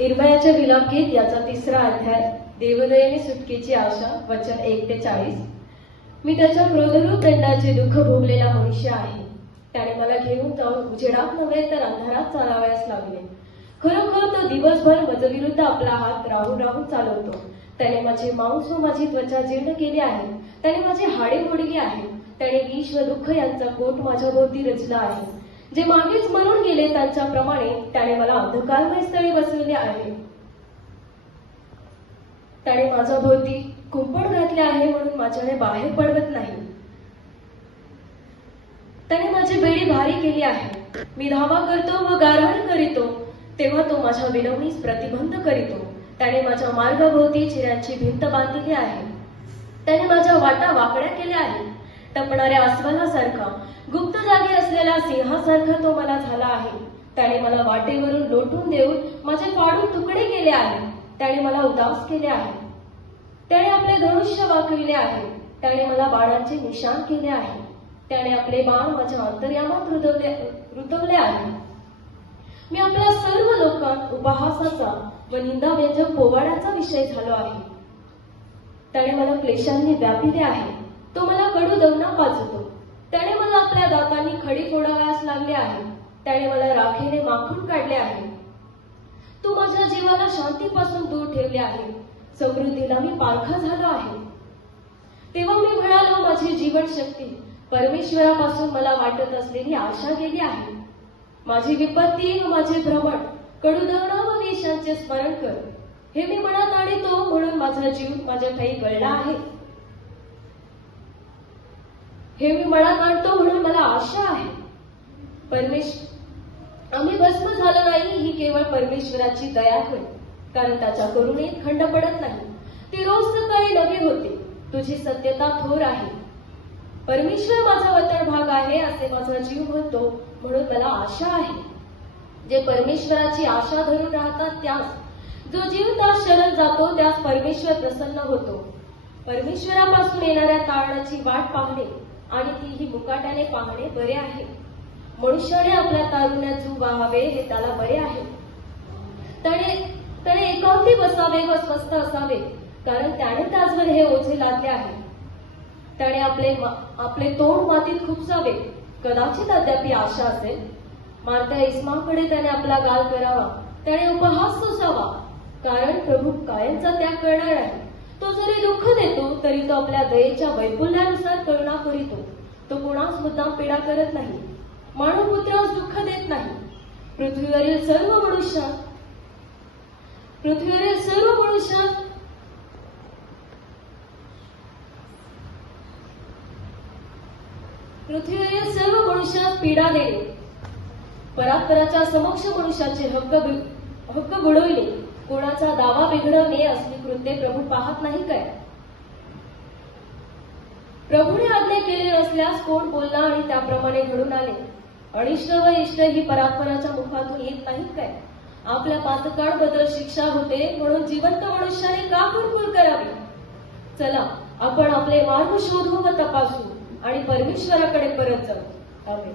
इर्मयाचे विलापगीत याचा 3रा अध्याय. देवदयेने सुटकेची आशा. वचन 1 ते 40. मी त्याच्या क्रोधरूप दंडाचे दुःख भोगलेला मनुष्य आहे. त्याने मला घेऊन जाऊन उजेडात नव्हे तर अंधारात चालावयास लागले. खरोखर तो दिवसभर माझविरुद्ध आपला हात राहून राहून चालवतो. त्याने माझे मांस व माझी त्वचा जीर्ण केली आहे. त्याने माझी हाडे मोडली आहेत. त्याने विष व दुःख यांचा कोट माझ्याभोवती रचला आहे. जे मागेच मरून गेले त्यांच्याप्रमाणे त्याने मला अंधकारमय स्थळी बसविले आहे. त्याने माझ्याभोवती कुंपण घातले आहे म्हणून माझ्याने बाहेर पडवत नाही. त्याने माझी बेडी भारी केली आहे. मी धावा करतो व गारहाण करीतो तेव्हा तो माझ्या विनवणीस प्रतिबंध करीतो. त्याने माझ्या मार्गाभोवती चिऱ्यांची भिंत बांधलेली आहे. त्याने माझ्या वाटा वाकड्या केल्या आहेत. टपणाऱ्या अस्वलासारखा गुप्त जागी असलेल्या सिंहासारखा तो मला झाला आहे. त्याने मला वाटेवरून लोटून देऊन माझे फाडून तुकडे केले आहे. त्याने मला उदास केले आहे. त्याने आपले धनुष्य वाकविले आहे. त्याने मला बाणांचे निशाण केले आहे. त्याने आपले बाण माझ्या अंतर्यामात रुतवले आहे. मी आपल्या सर्व लोकांत उपहासाचा व निंदाव्यंजक पोवाड्याचा विषय झालो आहे. त्याने मला क्लेशांनी व्यापिले आहे. तो मला कडू दवना पाजतो. त्याने मला आपल्या दातांनी खडी फोडावयास लागले आहे. त्याने मला राखेने माखून काढले आहे. तू माझ्या जीवाला शांतीपासून दूर ठेवले आहे. समृद्धीला मी पारखा झालो आहे. तेव्हा मी म्हणालो, माझी जीवनशक्ती परमेश्वरापासून मला वाटत असलेली आशा गेली आहे. माझी विपत्ती व माझे भ्रमण कडुदवना व विषांचे स्मरण कर. हे मी मनात आणतो म्हणून माझा जीव माझ्या ठाई गळला आहे. हे मी मनात आणतो म्हणून मला आशा आहे. आम्ही भस्म झालो नाही ही केवळ परमेश्वराची दया होय, कारण त्याच्या करुणेत खंड पडत नाही. ती रोज सकाळी नवी होते. तुझी सत्यता थोर आहे. परमेश्वर माझा वतन भाग आहे असे माझा जीव म्हणतो म्हणून मला आशा आहे. जे परमेश्वराची आशा धरून राहतात त्यास, जो जीव त्यास शरण जातो त्यास परमेश्वर प्रसन्न होतो. परमेश्वरापासून येणाऱ्या तारणाची वाट पाहणे आणि तीही मुकाट्याने पाहणे बरे आहे. मनुष्याने आपल्या तारुण्यात जीव वाहावे हे त्याला बरे आहे. त्याने एकांती बसावे व स्वस्थ असावे, कारण त्याने त्याचवर हे ओझे लादले आहे. त्याने आपले तोंड मातीत खुपसावे. कदाचित अद्याप आशा असेल. मारत्या इस्माकडे त्याने आपला गाल करावा. त्याने उपहास सोसावा, कारण प्रभू कायमचा त्याग करणार आहे. तो जरी दुःख देतो तरी तो आपल्या दयेच्या वैफुल्यानुसार करुणा करीतो. तो कोणास मुद्दाम पीडा करत नाही. मानवपुत्रास दुःख देत नाही. पृथ्वीवरील सर्व मनुष्यास पीडा देणे. परात्पराच्या समक्ष मनुष्याचे हक्क बुडविणे. कोणाचा दावा बिघडवणे असली कृत्ये प्रभू पाहत नाही काय? प्रभूने आज्ञा केली नसल्यास कोण बोलला आणि त्याप्रमाणे घडून आले? अनिष्ट व इष्ट ही परात्पराच्या मुखातून येत नाहीत काय? आपल्या पातकाळबद्दल शिक्षा होते म्हणून जिवंत मनुष्याने का कुरकुर करावी? चला आपण आपले मार्ग शोधू व तपासू आणि परमेश्वराकडे परत जाऊ. आमेन.